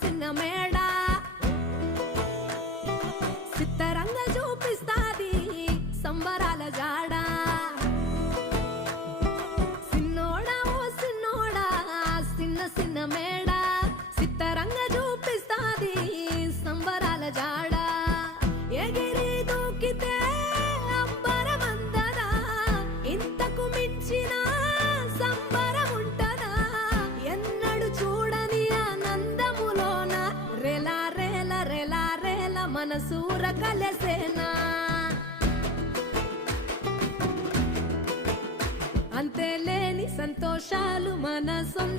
చిన్న మేడ సిత్తరంగ చూపిస్తాది సంబరాల జాడ సిన్నోడా ఓ సిన్నోడా చిన్న మేడ సిత్తరంగ చూపిస్తాది సంబరాల జాడ ఎగిరి దూకితే అంబరమందదా ఇంతకు మించిన సంబరం ఉంటదా ఎన్నడు చూడని ఆనందములోన రేలా రేల రేలా రేల మనసూర కలసేనా అంతే లేని సంతోషాలు మన సొంత